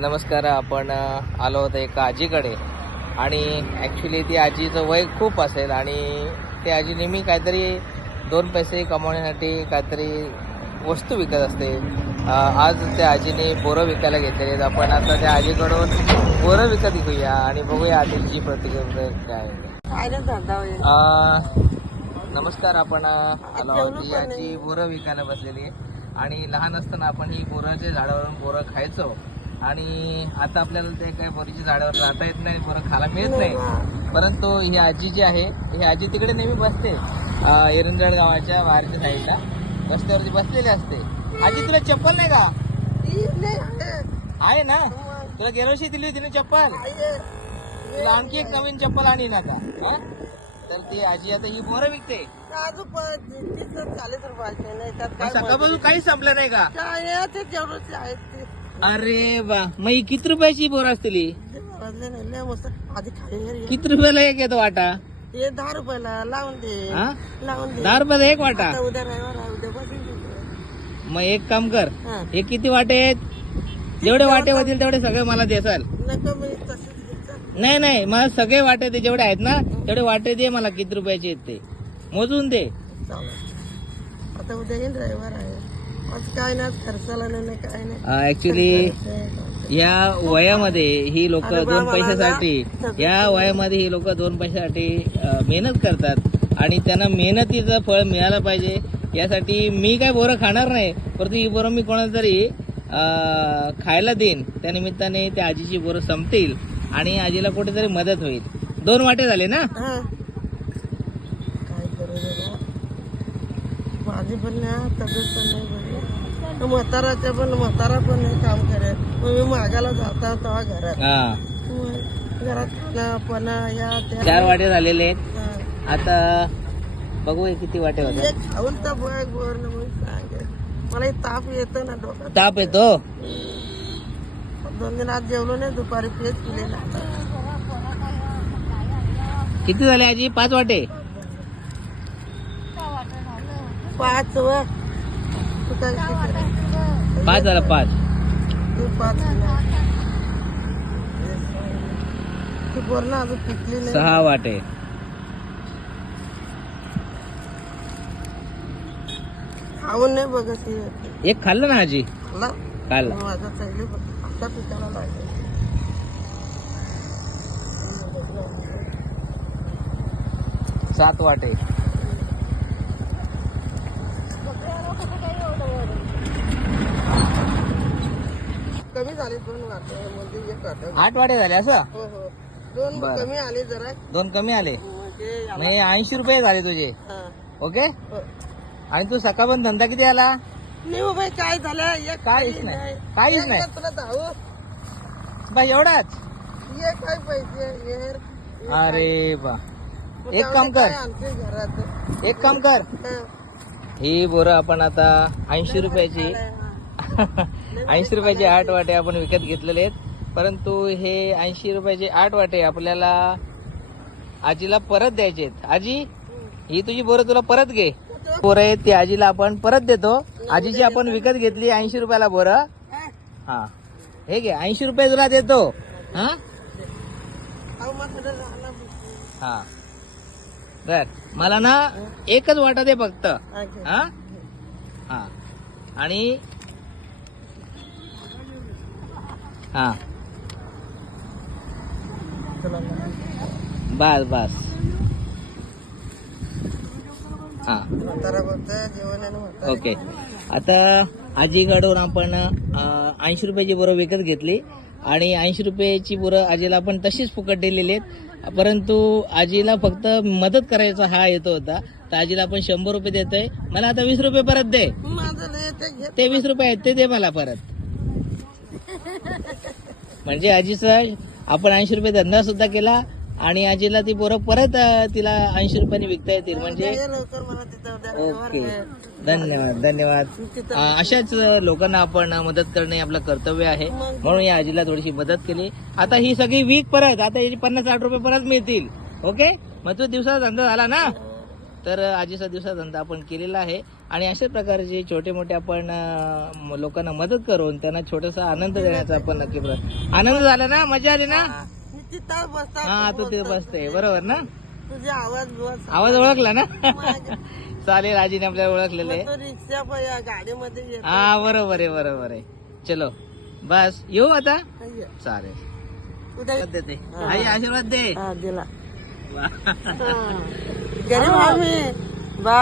नमस्कार आपण आलो होतो एका आजीकडे. आणि ॲक्च्युली ती आजीचं वय खूप असेल आणि ती आजी नेहमी काहीतरी दोन पैसे कमवण्यासाठी काहीतरी वस्तू विकत असते. आज त्या आजीने बोरं विकायला घेतलेले आहेत. आपण आता त्या आजीकडून बोरं विकत घेऊया आणि बघूया आजीची प्रतिक्रिया काय नमस्कार आपण आलो आहोत. आजी बोरं विकायला बसलेली आहे. आणि लहान असताना आपण ही बोराच्या झाडावरून बोरं खायचो आणि आता आपल्याला ते काही बोरीच्या झाडावर राहता येत नाही बोरं खायला मिळत नाही. परंतु ही आजी जी आहे ही आजी तिकडे नेहमी बसते अ, एरंजळ गावाच्या बाहेरच्या साईडला. रस्त्यावरती बसलेली असते. आजी तुला चप्पल नाही का? ती नाही आहे. ना? तुला गेल्या वर्षी दिली होती ना चप्पल? आहे. तुला आणखी एक नवीन चप्पल आणि ना का हा? तर ती आजी आता ही बोरं विकते. काय सकाळपासून काहीच संपलं नाही का? काय ते जेवढं आहेत अरे वा. मग किती रुपयाची बोर असतील लय मस्त आधी खाली. किती रुपयाला एक येतो वाटा? हे? दहा रुपयाला लावून दे हा लावून दे दहा रुपयाला एक वाटा? आता उद्या रविवार आहे उद्या बसून घेऊ. मग एक काम कर. हा. हे किती वाटे आहेत? जेवढे वाटे होतील तेवढे सगळे मला देसाल नको मी तसेच घेतो नाही नाही. मला सगळे वाटे ते जेवढे आहेत ना तेवढे वाटे दे. मला किती रुपयाचे आहेत ते. मोजून दे. चालेल. आता उद्या रविवार आहे. काय नाही आज खर्चाला नाही नाही, काय नाही. ऍक्च्युली या वयामध्ये ही लोक दोन पैशासाठी या वयामध्ये ही लोक दोन पैशासाठी मेहनत करतात. आणि त्यांना मेहनतीचं फळ मिळालं पाहिजे. यासाठी मी काय बोरं खाणार नाही. परंतु ही बोरं मी कोणाला तरी खायला देईन. त्या निमित्ताने त्या आजीची बोरं संपतील. आणि आजीला कुठेतरी मदत होईल. दोन वाटे झाले ना? माझी पण नाही तब्येत पण नाही म्हाताराच्या पण म्हातारा पण काम करत मग मी मागायला जाता तेव्हा घरात. हा. मग घरात पण या त्या. चार वाटे झालेले आहेत. आता बघू हे किती वाटे होतात. हे खाऊन तर बघ बोर सांगे मला हे ताप येतो ना डोक्यात. ताप येतो? दोन दिन आज जेवलो नाही दुपारी पेज पिलेला किती झाले आजी? पाच वाटे? पाच व तू काय करायचं? पाच झाला पाच. तू पाच अजून पिकली नाही. सहा वाटे खाऊन नाही बघत ती. एक खाल्लं ना आजी? खाल्ला. खाल्लं. माझा चांगली आता पिकाला लागेल. सात वाटे कमी झाले दोन वाटे म्हणजे एक वाटा. आठ वाटे झाले असं? हो हो. दोन बरं. कमी आले जरा. दोन कमी आले? म्हणजे याला- म्हणजे ऐंशी रुपये झाले तुझे. हा. ओके? हो. आणि तू सकाळपर्यंत धंदा किती आला? नाही हो बाई काय झालं? एक काहीच काही नाही. काहीच एक नाही. का तुला धावू. एवढाच? ये काय ये अरे बा एक काम कर. घरात? एक काम कर. हा. ही बोरं आपण आता ऐंशी रुपयाची. ऐंशी रुपयाचे आठ वाटे आपण विकत घेतलेले आहेत. परंतु हे ऐंशी रुपयाचे आठ वाटे आपल्याला आजीला परत द्यायचे आहेत. आजी ही तुझी बोरं तुला परत घे. बोरं आहेत ती आजीला आपण परत देतो. आजीची आपण विकत घेतली ऐंशी रुपयाला बोरं हा. हे घे ऐंशी रुपये तुला देतो. हा? हा. बर. मला ना एकच वाटा दे फक्त. हा? हा. आणि हा. बस बस. हा. ओके. आता आजीकडून आपण ऐंशी रुपयाची बोरं विकत घेतली आणि ऐंशी रुपयाची बोरं आजीला आपण तशीच फुकट दिलेली आहेत. परंतु आजीला फक्त मदत करायचा हा येतो होता. तर आजीला आपण शंभर रुपये देतोय. मला आता वीस रुपये परत दे. ते वीस रुपये आहेत ते दे मला परत. म्हणजे आजीचा आपण ऐंशी रुपये धंदा सुद्धा केला आणि आजीला ती पोरं परत तिला ऐंशी रुपयाने विकता येतील. म्हणजे रविवार ओके. धन्यवाद धन्यवाद. अशाच लोकांना आपण मदत करणे आपलं कर्तव्य आहे. म्हणून या आजीला थोडीशी मदत केली. आता ही सगळी वीक परत आता याची पन्नास साठ रुपये परत मिळतील. ओके? मग तो दिवसाचा धंदा झाला ना? तर आजीचा दिवसाचा धंदा आपण केलेला आहे. आणि अशाच प्रकारचे छोटे मोठे आपण लोकांना मदत करून त्यांना छोटासा आनंद देण्याचा आपण नक्की प्रयत्न आनंद झाला ना? मजा आली ना? हा. तू तिथे बसते. बरोबर ना? तुझे आवाज आवाज ओळखला ना? चालेल आजीने आपल्याला ओळखलेलं. आहे रिक्षा गाडीमध्ये हा बरोबर आहे बरोबर आहे. चलो बस. येऊ आता. चालेल. उद्या देते आई आशीर्वाद दे. दिला. गरीब आम्ही बा